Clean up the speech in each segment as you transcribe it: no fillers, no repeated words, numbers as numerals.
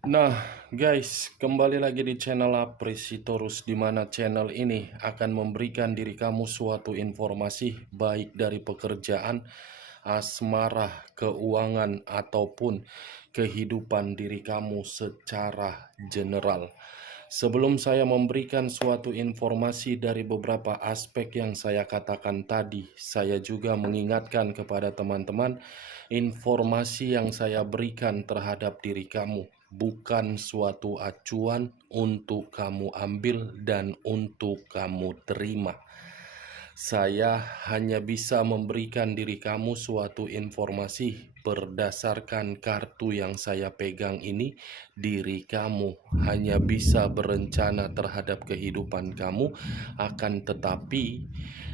Nah, guys, kembali lagi di channel Apresitorus, di mana channel ini akan memberikan diri kamu suatu informasi baik dari pekerjaan, asmara, keuangan, ataupun kehidupan diri kamu secara general. Sebelum saya memberikan suatu informasi dari beberapa aspek yang saya katakan tadi, saya juga mengingatkan kepada teman-teman, informasi yang saya berikan terhadap diri kamu bukan suatu acuan untuk kamu ambil dan untuk kamu terima. Saya hanya bisa memberikan diri kamu suatu informasi berdasarkan kartu yang saya pegang ini. Diri kamu hanya bisa berencana terhadap kehidupan kamu, akan tetapi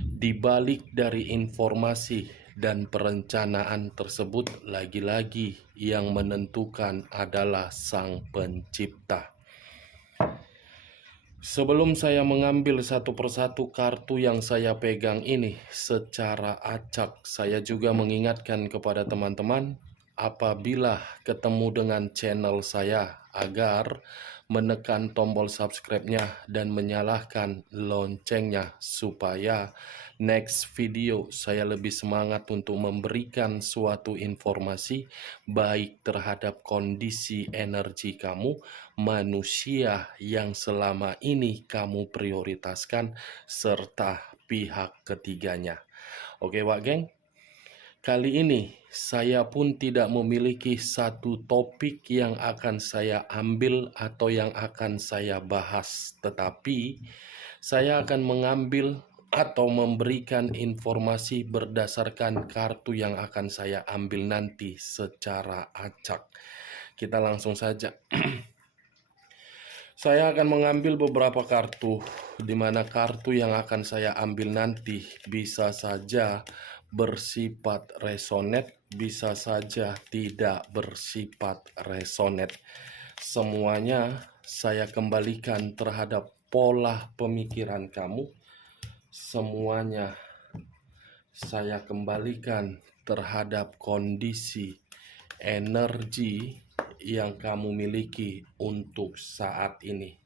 di balik dari informasi dan perencanaan tersebut, lagi-lagi yang menentukan adalah Sang Pencipta. Sebelum saya mengambil satu persatu kartu yang saya pegang ini secara acak, saya juga mengingatkan kepada teman-teman, apabila ketemu dengan channel saya, agar menekan tombol subscribe-nya dan menyalakan loncengnya, supaya next video saya lebih semangat untuk memberikan suatu informasi baik terhadap kondisi energi kamu, manusia yang selama ini kamu prioritaskan, serta pihak ketiganya. Oke Wak Geng, kali ini saya pun tidak memiliki satu topik yang akan saya ambil atau yang akan saya bahas, tetapi saya akan mengambil atau memberikan informasi berdasarkan kartu yang akan saya ambil nanti secara acak. Kita langsung saja. Saya akan mengambil beberapa kartu, di mana kartu yang akan saya ambil nanti bisa saja bersifat resonet, bisa saja tidak bersifat resonet. Semuanya saya kembalikan terhadap pola pemikiran kamu. Semuanya saya kembalikan terhadap kondisi energi yang kamu miliki untuk saat ini.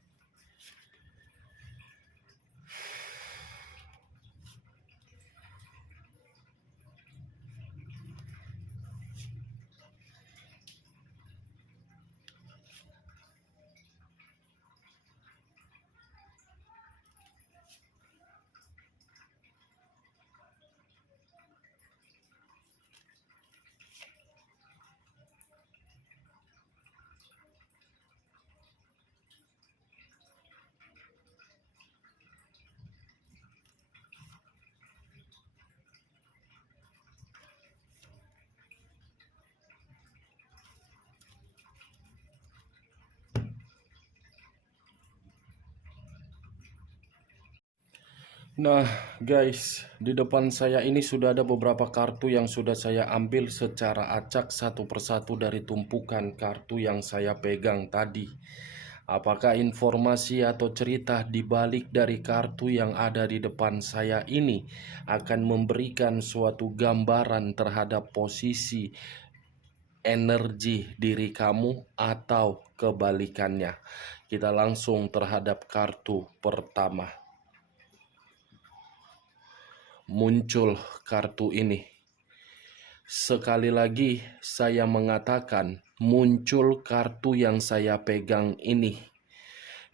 Nah guys, di depan saya ini sudah ada beberapa kartu yang sudah saya ambil secara acak satu persatu dari tumpukan kartu yang saya pegang tadi. Apakah informasi atau cerita di balik dari kartu yang ada di depan saya ini akan memberikan suatu gambaran terhadap posisi energi diri kamu atau kebalikannya? Kita langsung terhadap kartu pertama. Muncul kartu ini. Sekali lagi saya mengatakan, muncul kartu yang saya pegang ini,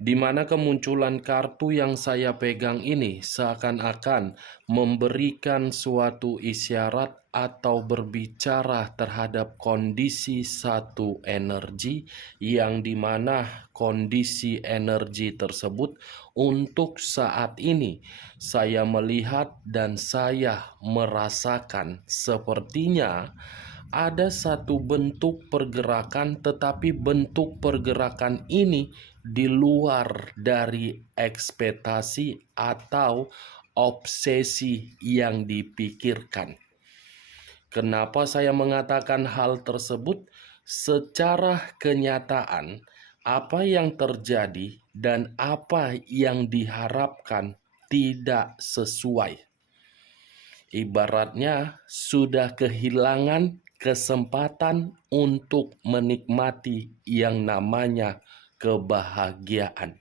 di mana kemunculan kartu yang saya pegang ini seakan-akan memberikan suatu isyarat atau berbicara terhadap kondisi satu energi, yang dimana kondisi energi tersebut untuk saat ini saya melihat dan saya merasakan sepertinya ada satu bentuk pergerakan, tetapi bentuk pergerakan ini di luar dari ekspektasi atau obsesi yang dipikirkan. Kenapa saya mengatakan hal tersebut? Secara kenyataan, apa yang terjadi dan apa yang diharapkan tidak sesuai. Ibaratnya sudah kehilangan kesempatan untuk menikmati yang namanya kebahagiaan.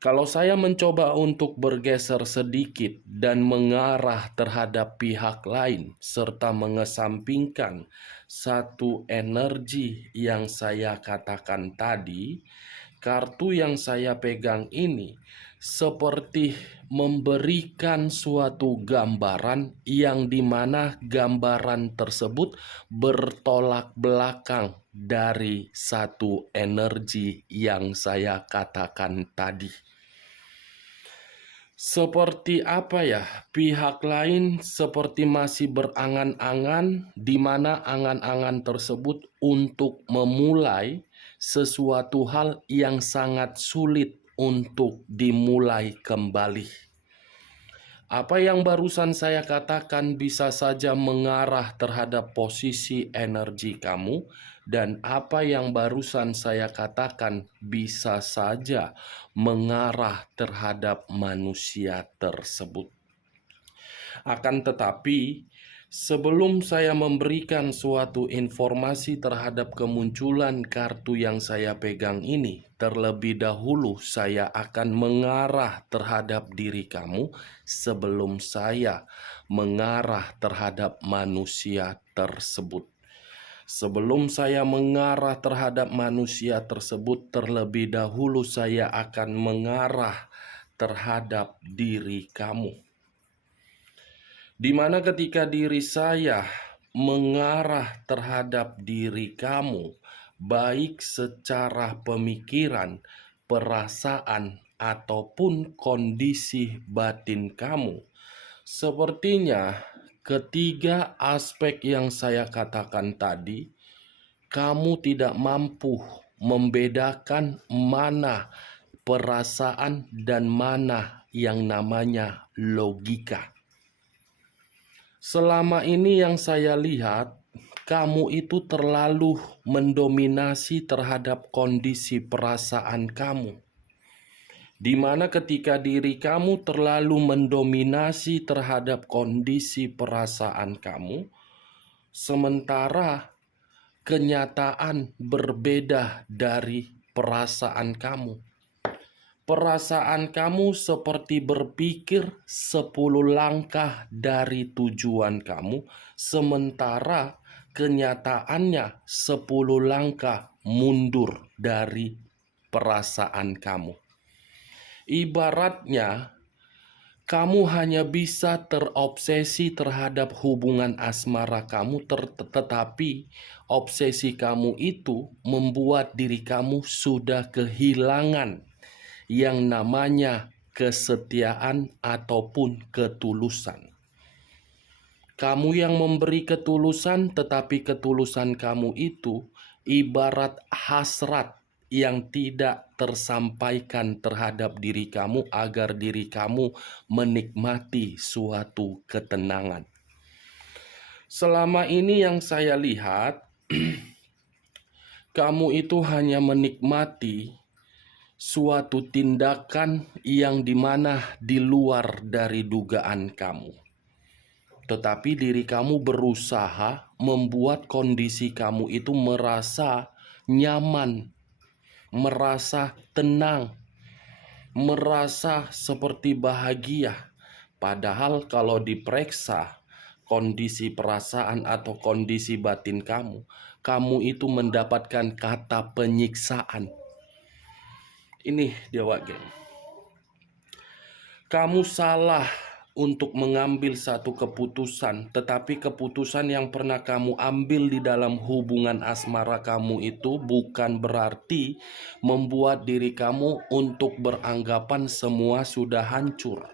Kalau saya mencoba untuk bergeser sedikit dan mengarah terhadap pihak lain, serta mengesampingkan satu energi yang saya katakan tadi, kartu yang saya pegang ini seperti memberikan suatu gambaran yang dimana gambaran tersebut bertolak belakang dari satu energi yang saya katakan tadi. Seperti apa ya? Pihak lain seperti masih berangan-angan, di mana angan-angan tersebut untuk memulai sesuatu hal yang sangat sulit untuk dimulai kembali. Apa yang barusan saya katakan bisa saja mengarah terhadap posisi energi kamu, dan apa yang barusan saya katakan bisa saja mengarah terhadap manusia tersebut. Akan tetapi, sebelum saya memberikan suatu informasi terhadap kemunculan kartu yang saya pegang ini, terlebih dahulu saya akan mengarah terhadap diri kamu sebelum saya mengarah terhadap manusia tersebut. Sebelum saya mengarah terhadap manusia tersebut, terlebih dahulu saya akan mengarah terhadap diri kamu. Di mana ketika diri saya mengarah terhadap diri kamu, baik secara pemikiran, perasaan, ataupun kondisi batin kamu, sepertinya ketiga aspek yang saya katakan tadi, kamu tidak mampu membedakan mana perasaan dan mana yang namanya logika. Selama ini yang saya lihat, kamu itu terlalu mendominasi terhadap kondisi perasaan kamu. Di mana ketika diri kamu terlalu mendominasi terhadap kondisi perasaan kamu, sementara kenyataan berbeda dari perasaan kamu. Perasaan kamu seperti berpikir 10 langkah dari tujuan kamu, sementara kenyataannya 10 langkah mundur dari perasaan kamu. Ibaratnya, kamu hanya bisa terobsesi terhadap hubungan asmara kamu, tetapi obsesi kamu itu membuat diri kamu sudah kehilangan yang namanya kesetiaan ataupun ketulusan. Kamu yang memberi ketulusan, tetapi ketulusan kamu itu ibarat hasrat yang tidak tersampaikan terhadap diri kamu agar diri kamu menikmati suatu ketenangan. Selama ini yang saya lihat, kamu itu hanya menikmati suatu tindakan yang dimana di luar dari dugaan kamu. Tetapi diri kamu berusaha membuat kondisi kamu itu merasa nyaman, merasa tenang, merasa seperti bahagia. Padahal kalau diperiksa kondisi perasaan atau kondisi batin kamu, kamu itu mendapatkan kata penyiksaan. Ini dia geng. Kamu salah untuk mengambil satu keputusan, tetapi keputusan yang pernah kamu ambil di dalam hubungan asmara kamu itu bukan berarti membuat diri kamu untuk beranggapan semua sudah hancur.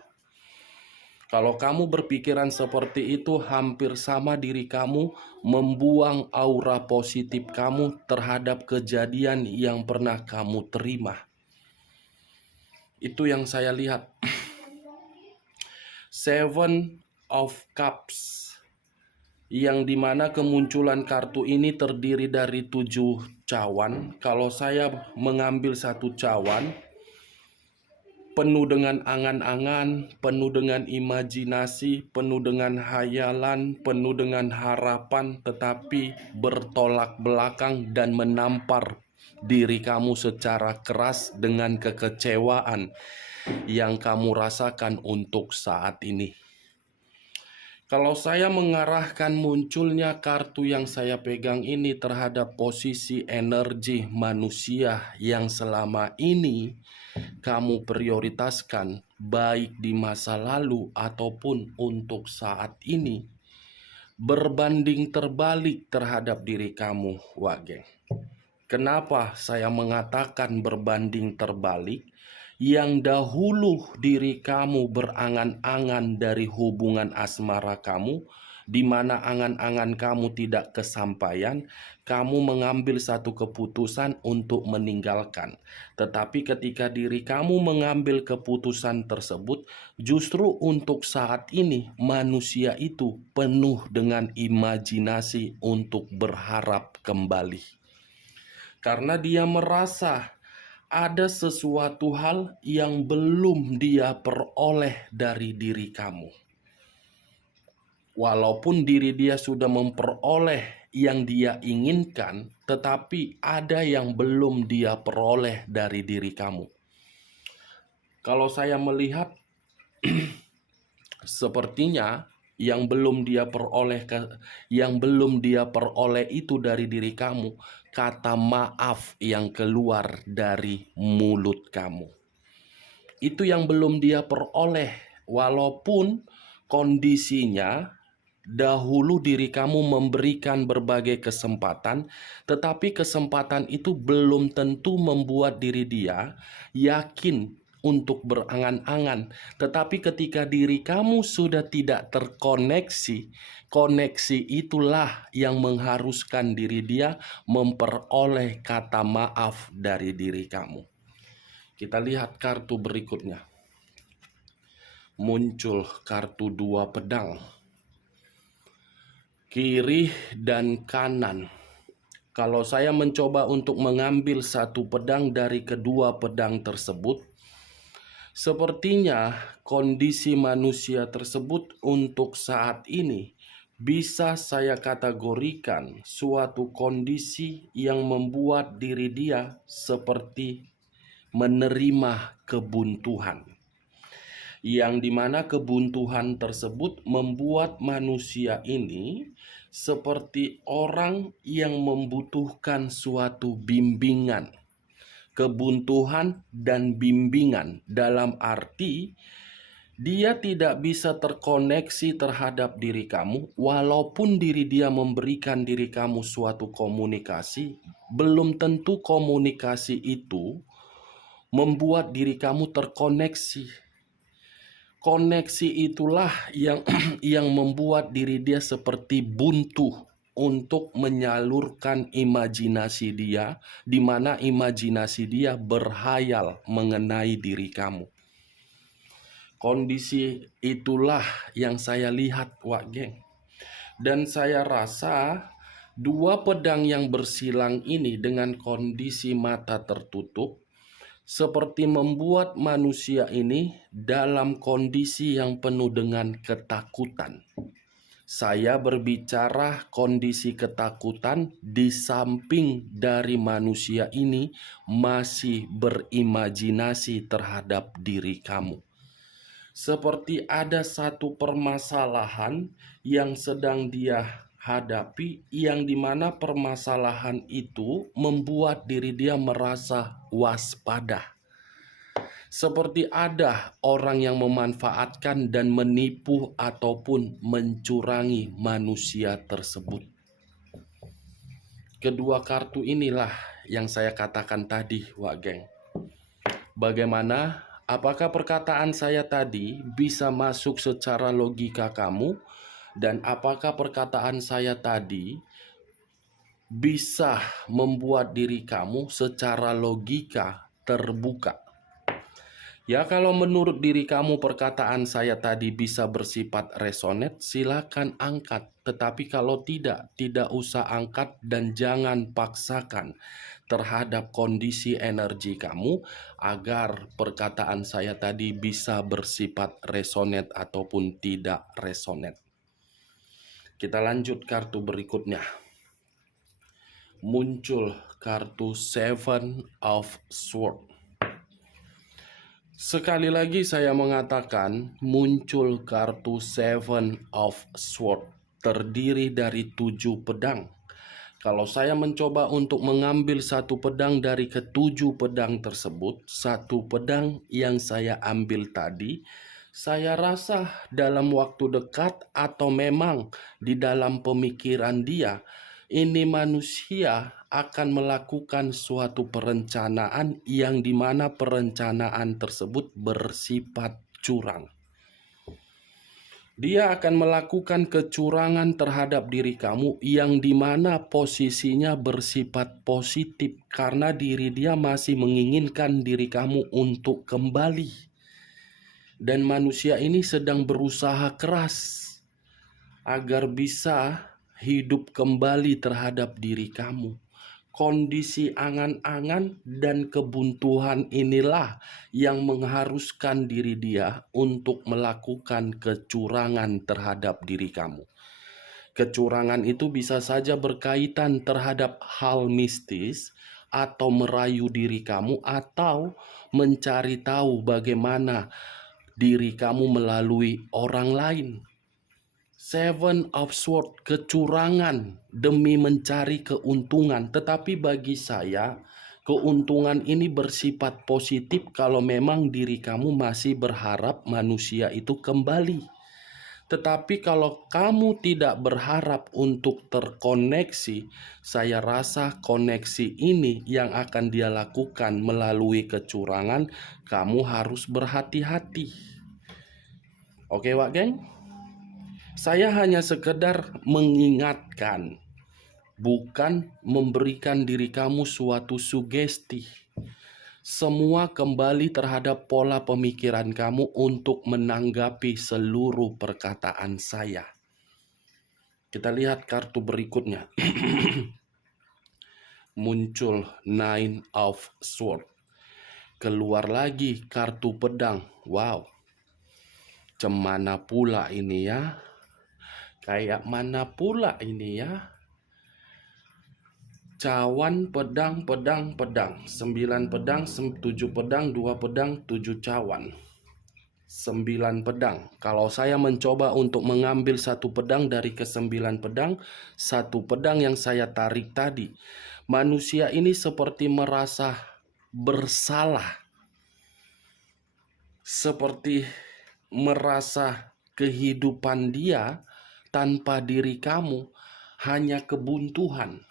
Kalau kamu berpikiran seperti itu, hampir sama diri kamu membuang aura positif kamu terhadap kejadian yang pernah kamu terima. Itu yang saya lihat. Seven of Cups, yang dimana kemunculan kartu ini terdiri dari 7 cawan. Kalau saya mengambil satu cawan, penuh dengan angan-angan, penuh dengan imajinasi, penuh dengan hayalan, penuh dengan harapan, tetapi bertolak belakang dan menampar diri kamu secara keras dengan kekecewaan yang kamu rasakan untuk saat ini. Kalau saya mengarahkan munculnya kartu yang saya pegang ini terhadap posisi energi manusia yang selama ini kamu prioritaskan, baik di masa lalu ataupun untuk saat ini, berbanding terbalik terhadap diri kamu, Wage. Kenapa saya mengatakan berbanding terbalik? Yang dahulu diri kamu berangan-angan dari hubungan asmara kamu, di mana angan-angan kamu tidak kesampaian, kamu mengambil satu keputusan untuk meninggalkan. Tetapi ketika diri kamu mengambil keputusan tersebut, justru untuk saat ini manusia itu penuh dengan imajinasi untuk berharap kembali. Karena dia merasa ada sesuatu hal yang belum dia peroleh dari diri kamu. Walaupun diri dia sudah memperoleh yang dia inginkan, tetapi ada yang belum dia peroleh dari diri kamu. Kalau saya melihat sepertinya yang belum dia peroleh itu dari diri kamu, kata maaf yang keluar dari mulut kamu. Itu yang belum dia peroleh, walaupun kondisinya dahulu diri kamu memberikan berbagai kesempatan, tetapi kesempatan itu belum tentu membuat diri dia yakin untuk berangan-angan. Tetapi ketika diri kamu sudah tidak terkoneksi, koneksi itulah yang mengharuskan diri dia memperoleh kata maaf dari diri kamu. Kita lihat kartu berikutnya. Muncul kartu 2 pedang. Kiri dan kanan. Kalau saya mencoba untuk mengambil satu pedang dari kedua pedang tersebut, sepertinya kondisi manusia tersebut untuk saat ini bisa saya kategorikan suatu kondisi yang membuat diri dia seperti menerima kebuntuan. Yang dimana kebuntuan tersebut membuat manusia ini seperti orang yang membutuhkan suatu bimbingan. Kebuntuan dan bimbingan dalam arti dia tidak bisa terkoneksi terhadap diri kamu, walaupun diri dia memberikan diri kamu suatu komunikasi, belum tentu komunikasi itu membuat diri kamu terkoneksi. Koneksi itulah yang membuat diri dia seperti buntu untuk menyalurkan imajinasi dia, di mana imajinasi dia berhayal mengenai diri kamu. Kondisi itulah yang saya lihat, Wak Geng. Dan saya rasa dua pedang yang bersilang ini dengan kondisi mata tertutup seperti membuat manusia ini dalam kondisi yang penuh dengan ketakutan. Saya berbicara kondisi ketakutan di samping dari manusia ini masih berimajinasi terhadap diri kamu. Seperti ada satu permasalahan yang sedang dia hadapi, yang dimana permasalahan itu membuat diri dia merasa waspada. Seperti ada orang yang memanfaatkan dan menipu ataupun mencurangi manusia tersebut. Kedua kartu inilah yang saya katakan tadi, Wak Geng. Bagaimana? Apakah perkataan saya tadi bisa masuk secara logika kamu? Dan apakah perkataan saya tadi bisa membuat diri kamu secara logika terbuka? Ya, kalau menurut diri kamu perkataan saya tadi bisa bersifat resonate, silakan angkat. Tetapi kalau tidak, tidak usah angkat dan jangan paksakan terhadap kondisi energi kamu agar perkataan saya tadi bisa bersifat resonate ataupun tidak resonate. Kita lanjut kartu berikutnya. Muncul kartu Seven of Swords. Sekali lagi saya mengatakan muncul kartu Seven of Swords terdiri dari 7 pedang. Kalau saya mencoba untuk mengambil satu pedang dari ketujuh pedang tersebut, satu pedang yang saya ambil tadi, saya rasa dalam waktu dekat atau memang di dalam pemikiran dia, ini manusia akan melakukan suatu perencanaan yang dimana perencanaan tersebut bersifat curang. Dia akan melakukan kecurangan terhadap diri kamu yang dimana posisinya bersifat positif karena diri dia masih menginginkan diri kamu untuk kembali. Dan manusia ini sedang berusaha keras agar bisa hidup kembali terhadap diri kamu. Kondisi angan-angan dan kebuntuan inilah yang mengharuskan diri dia untuk melakukan kecurangan terhadap diri kamu. Kecurangan itu bisa saja berkaitan terhadap hal mistis atau merayu diri kamu atau mencari tahu bagaimana diri kamu melalui orang lain. Seven of Swords, kecurangan demi mencari keuntungan. Tetapi bagi saya, keuntungan ini bersifat positif kalau memang diri kamu masih berharap manusia itu kembali. Tetapi kalau kamu tidak berharap untuk terkoneksi, saya rasa koneksi ini yang akan dia lakukan melalui kecurangan, kamu harus berhati-hati. Oke, Wak Geng? Saya hanya sekedar mengingatkan, bukan memberikan diri kamu suatu sugesti. Semua kembali terhadap pola pemikiran kamu untuk menanggapi seluruh perkataan saya. Kita lihat kartu berikutnya. Muncul Nine of Swords. Keluar lagi kartu pedang. Wow. Cemana pula ini ya? Kayak mana pula ini ya? Cawan, pedang, pedang, pedang. 9 pedang, 7 pedang, 2 pedang, 7 cawan. 9 pedang. Kalau saya mencoba untuk mengambil satu pedang dari ke-9 pedang, satu pedang yang saya tarik tadi, manusia ini seperti merasa bersalah. Seperti merasa kehidupan dia tanpa diri kamu hanya kebuntuan.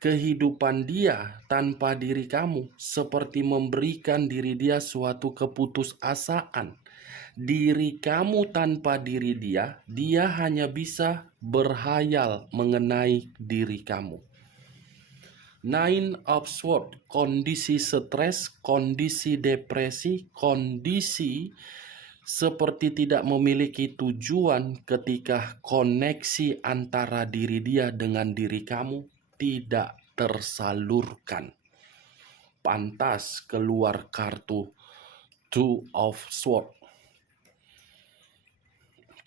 Kehidupan dia tanpa diri kamu seperti memberikan diri dia suatu keputusasaan. Diri kamu tanpa diri dia, dia hanya bisa berhayal mengenai diri kamu. Nine of Swords, kondisi stres, kondisi depresi, kondisi seperti tidak memiliki tujuan ketika koneksi antara diri dia dengan diri kamu tidak tersalurkan. Pantas keluar kartu Two of Swords.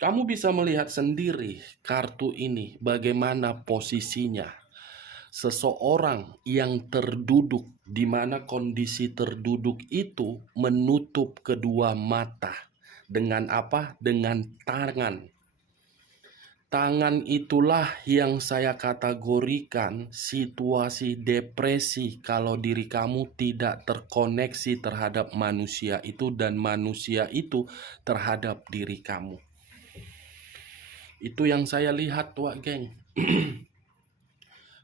Kamu bisa melihat sendiri kartu ini bagaimana posisinya. Seseorang yang terduduk, di mana kondisi terduduk itu menutup kedua mata. Dengan apa? Dengan tangan. Tangan itulah yang saya kategorikan situasi depresi kalau diri kamu tidak terkoneksi terhadap manusia itu dan manusia itu terhadap diri kamu. Itu yang saya lihat, Wak Geng.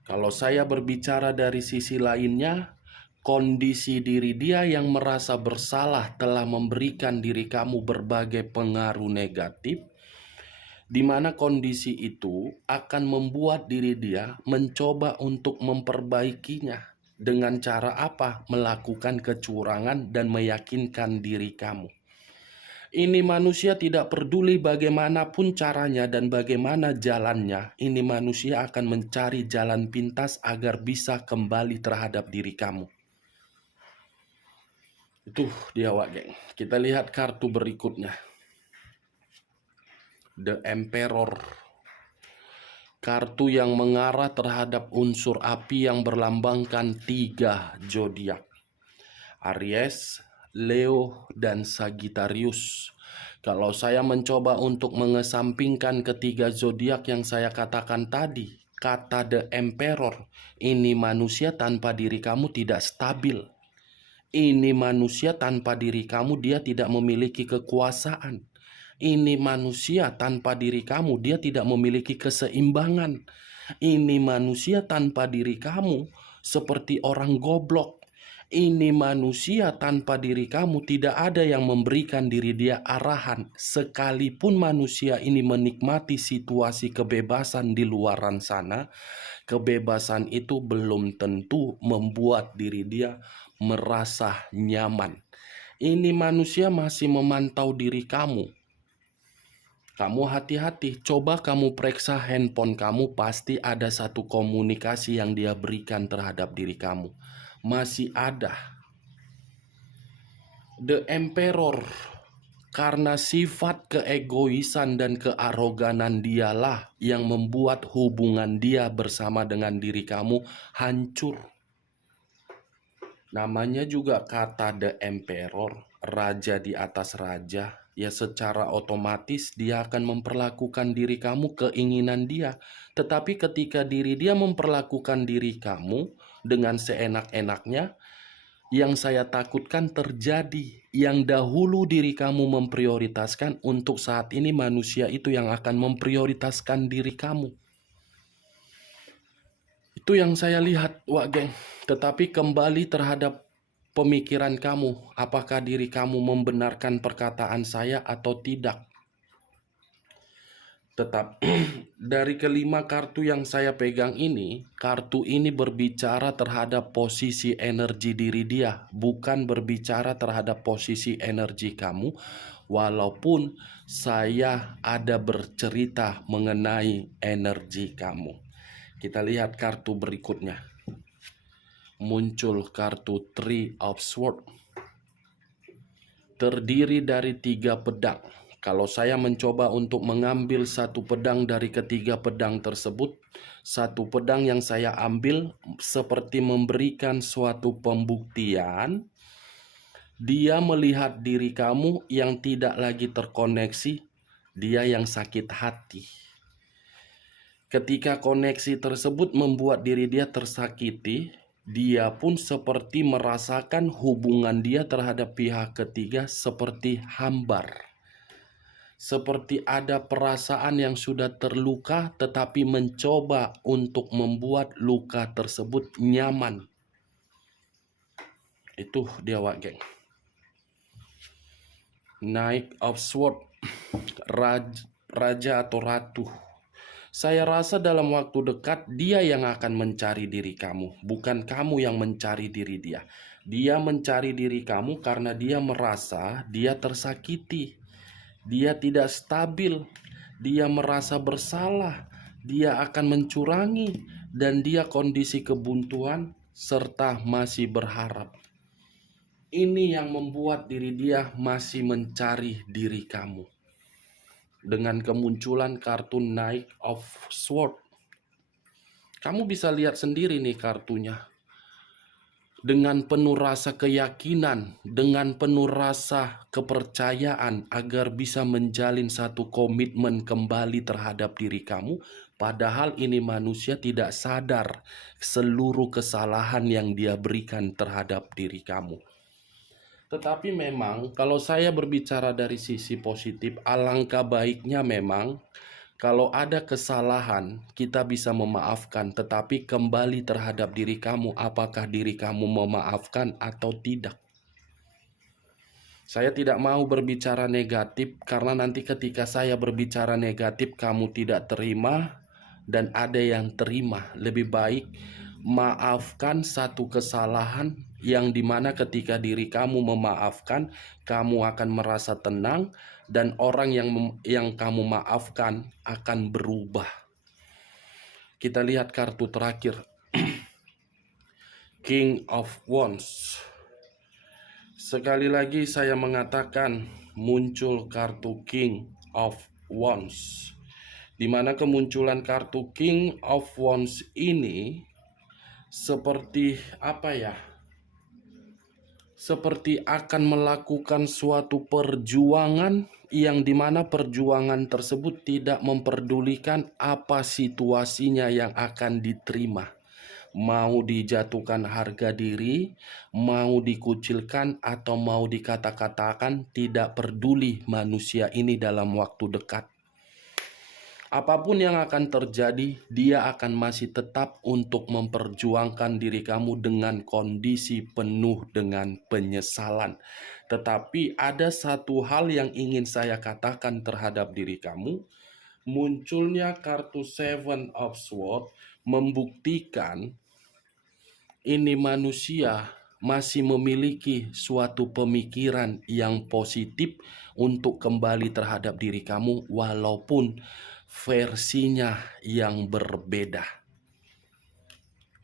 Kalau saya berbicara dari sisi lainnya, kondisi diri dia yang merasa bersalah telah memberikan diri kamu berbagai pengaruh negatif, di mana kondisi itu akan membuat diri dia mencoba untuk memperbaikinya. Dengan cara apa? Melakukan kecurangan dan meyakinkan diri kamu. Ini manusia tidak peduli bagaimanapun caranya dan bagaimana jalannya. Ini manusia akan mencari jalan pintas agar bisa kembali terhadap diri kamu. Itu dia, Wak Geng. Kita lihat kartu berikutnya. The Emperor. Kartu yang mengarah terhadap unsur api yang berlambangkan 3 zodiak. Aries, Leo, dan Sagittarius. Kalau saya mencoba untuk mengesampingkan ketiga zodiak yang saya katakan tadi, kata The Emperor, ini manusia tanpa diri kamu tidak stabil. Ini manusia tanpa diri kamu, dia tidak memiliki kekuasaan. Ini manusia tanpa diri kamu, dia tidak memiliki keseimbangan. Ini manusia tanpa diri kamu seperti orang goblok. Ini manusia tanpa diri kamu, tidak ada yang memberikan diri dia arahan. Sekalipun manusia ini menikmati situasi kebebasan di luaran sana, kebebasan itu belum tentu membuat diri dia merasa nyaman. Ini manusia masih memantau diri kamu. Kamu hati-hati, coba kamu periksa handphone kamu, pasti ada satu komunikasi yang dia berikan terhadap diri kamu. Masih ada. The Emperor, karena sifat keegoisan dan kearoganan dialah yang membuat hubungan dia bersama dengan diri kamu hancur. Namanya juga kata The Emperor, raja di atas raja. Ya secara otomatis dia akan memperlakukan diri kamu keinginan dia. Tetapi ketika diri dia memperlakukan diri kamu dengan seenak-enaknya, yang saya takutkan terjadi. Yang dahulu diri kamu memprioritaskan, untuk saat ini manusia itu yang akan memprioritaskan diri kamu. Itu yang saya lihat, Wak Geng. Tetapi kembali terhadap pemikiran kamu, apakah diri kamu membenarkan perkataan saya atau tidak? Tetap dari kelima kartu yang saya pegang ini, kartu ini berbicara terhadap posisi energi diri dia, bukan berbicara terhadap posisi energi kamu. Walaupun saya ada bercerita mengenai energi kamu. Kita lihat kartu berikutnya. Muncul kartu Three of Swords. Terdiri dari 3 pedang. Kalau saya mencoba untuk mengambil satu pedang dari ketiga pedang tersebut, satu pedang yang saya ambil seperti memberikan suatu pembuktian. Dia melihat diri kamu yang tidak lagi terkoneksi, dia yang sakit hati. Ketika koneksi tersebut membuat diri dia tersakiti, dia pun seperti merasakan hubungan dia terhadap pihak ketiga seperti hambar. Seperti ada perasaan yang sudah terluka tetapi mencoba untuk membuat luka tersebut nyaman. Itu dia, Wak Geng. Knight of Swords, raja atau ratu. Saya rasa dalam waktu dekat dia yang akan mencari diri kamu, bukan kamu yang mencari diri dia. Dia mencari diri kamu karena dia merasa dia tersakiti. Dia tidak stabil, dia merasa bersalah, dia akan mencurangi, dan dia kondisi kebuntuan serta masih berharap. Ini yang membuat diri dia masih mencari diri kamu. Dengan kemunculan kartu Knight of Swords, kamu bisa lihat sendiri nih kartunya. Dengan penuh rasa keyakinan, dengan penuh rasa kepercayaan agar bisa menjalin satu komitmen kembali terhadap diri kamu. Padahal ini manusia tidak sadar seluruh kesalahan yang dia berikan terhadap diri kamu. Tetapi memang kalau saya berbicara dari sisi positif, alangkah baiknya memang kalau ada kesalahan kita bisa memaafkan, tetapi kembali terhadap diri kamu, apakah diri kamu memaafkan atau tidak. Saya tidak mau berbicara negatif karena nanti ketika saya berbicara negatif kamu tidak terima dan ada yang terima. Lebih baik maafkan satu kesalahan yang dimana ketika diri kamu memaafkan, kamu akan merasa tenang dan orang yang kamu maafkan akan berubah. Kita lihat kartu terakhir, King of Wands. Sekali lagi saya mengatakan muncul kartu King of Wands, di mana kemunculan kartu King of Wands ini seperti apa ya? Seperti akan melakukan suatu perjuangan yang dimana perjuangan tersebut tidak memperdulikan apa situasinya yang akan diterima. Mau dijatuhkan harga diri, mau dikucilkan, atau mau dikata-katakan, tidak peduli manusia ini dalam waktu dekat. Apapun yang akan terjadi, dia akan masih tetap untuk memperjuangkan diri kamu dengan kondisi penuh dengan penyesalan. Tetapi ada satu hal yang ingin saya katakan terhadap diri kamu. Munculnya kartu Seven of Swords membuktikan ini manusia masih memiliki suatu pemikiran yang positif untuk kembali terhadap diri kamu walaupun versinya yang berbeda.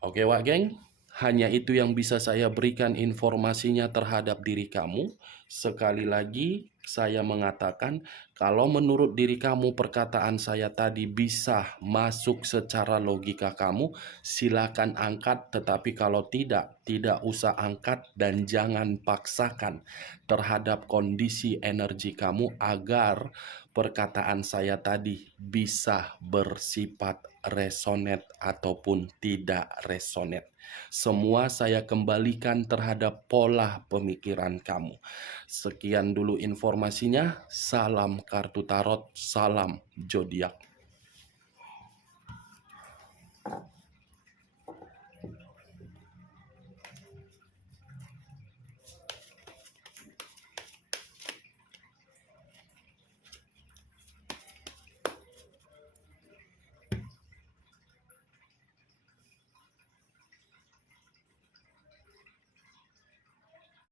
Oke Wak Geng, hanya itu yang bisa saya berikan informasinya terhadap diri kamu. Sekali lagi saya mengatakan, kalau menurut diri kamu perkataan saya tadi bisa masuk secara logika kamu, silakan angkat. Tetapi kalau tidak usah angkat dan jangan paksakan terhadap kondisi energi kamu agar perkataan saya tadi bisa bersifat resonate ataupun tidak resonate. Semua saya kembalikan terhadap pola pemikiran kamu. Sekian dulu informasinya. Salam kartu tarot, salam zodiak.